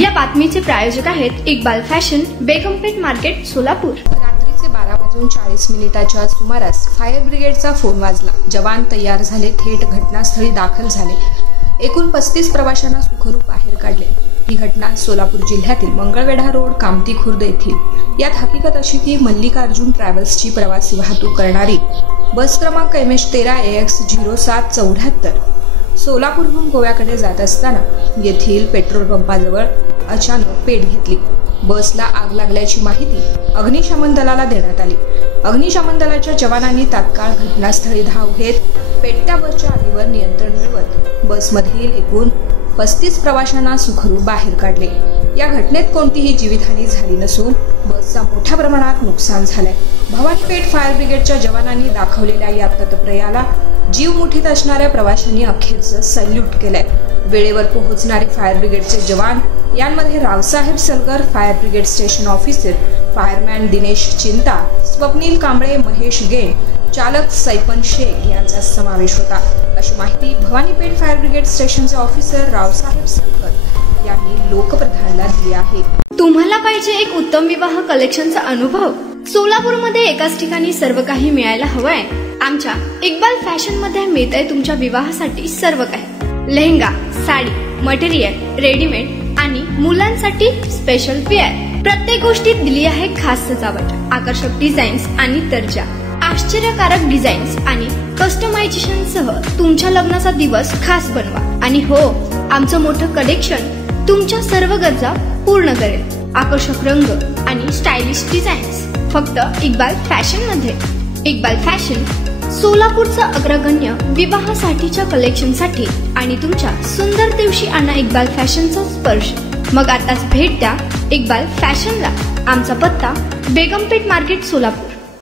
या बातमीचे प्रायोजक आहेत इक्बाल फॅशन, बेगमपेठ मार्केट, सोलापूर। रात्रीचे 12:40 सुमारास फायर ब्रिगेडचा फोन वाजला। जवान तयार झाले, थेट घटनास्थळी दाखल झाले। एकूण 35 प्रवाशांना सुखरूप बाहेर काढले। ही घटना सोलापूर जिल्ह्यातील मंगळवेढा रोड, कामती खुर्द येथील। यात हकीकत अशी की मल्लिकार्जुन ट्रॅव्हल्सची प्रवासी वाहतूक करणारी बस क्रमांक MH13 AX 0774 सोलापूरहून गोव्याकडे जात असताना येथील पेट्रोल पंपाजवळ अचानक पेट घेतली। बसला आग लागल्याची माहिती अग्निशमन दलाला देण्यात आली। अग्निशमन दलाच्या जवानांनी तात्काळ घटनास्थळी धाव घेत पेटत्या बसच्या आगीवर नियंत्रण मिळवत बसमधील एकूण 35 प्रवाशांना सुखरूप बाहेर काढले। या घटनेत कोणतीही जीवितहानी झाली नसून बसचा मोठ्या प्रमाणात नुकसान झालंय। भवानीपेठ फायर ब्रिगेडच्या जवानांनी दाखवलेल्या या तत्परतेला जीव मुठीत असणाऱ्या प्रवाशांनी अखेरचं सॅल्यूट केलंय। वेळेवर पोहोचणारे फायर ब्रिगेडचे जवान यांमध्ये Raosaheb Salgar, fire brigade station officer, fireman Dinesh चिंता, स्वप्नील कांबळे, महेश गेण, चालक सैपन शेख यांचा समावेश होता, अशी माहिती भवानीपेठ फायर ब्रिगेड स्टेशनचे ऑफिसर रावसाहेब सलगर यांनी लोकप्रधानला दिली आहे। तुम्हाला पाहिजे एक उत्तम विवाह कलेक्शनचा अनुभव? सोलापूरमध्ये एकाच ठिकाणी सर्व काही मिळायला हवंय। आमच्या इक्बाल फॅशन मध्ये मिळतंय तुमच्या विवाहासाठी सर्व काही। लेहंगा, साडी, मटेरियल, रेडीमेड आणि मुलांसाठी स्पेशल वेअर। प्रत्येक गोष्टीत दिली आहे खास सजावट, आकर्षक डिझाईन्स आणि दर्जा, आश्चर्यकारक डिझाईन्स आणि कस्टमायझेशन सह तुमच्या लग्नाचा दिवस खास बनवा। आणि हो, आमचं मोठं कलेक्शन तुमच्या सर्व गरजा पूर्ण करेल। आकर्षक रंग आणि स्टायलिश डिझाईन्स फक्त इक्बाल फॅशन मध्ये। इक्बाल फॅशन सोलापूरचा अग्रगण्य विवाहासाठीच्या कलेक्शनसाठी आणि तुमच्या सुंदर दिवशी आणा इक्बाल फॅशनचा स्पर्श। मग आताच भेट द्या इक्बाल फॅशनला। आमचा पत्ता बेगमपेठ मार्केट, सोलापूर।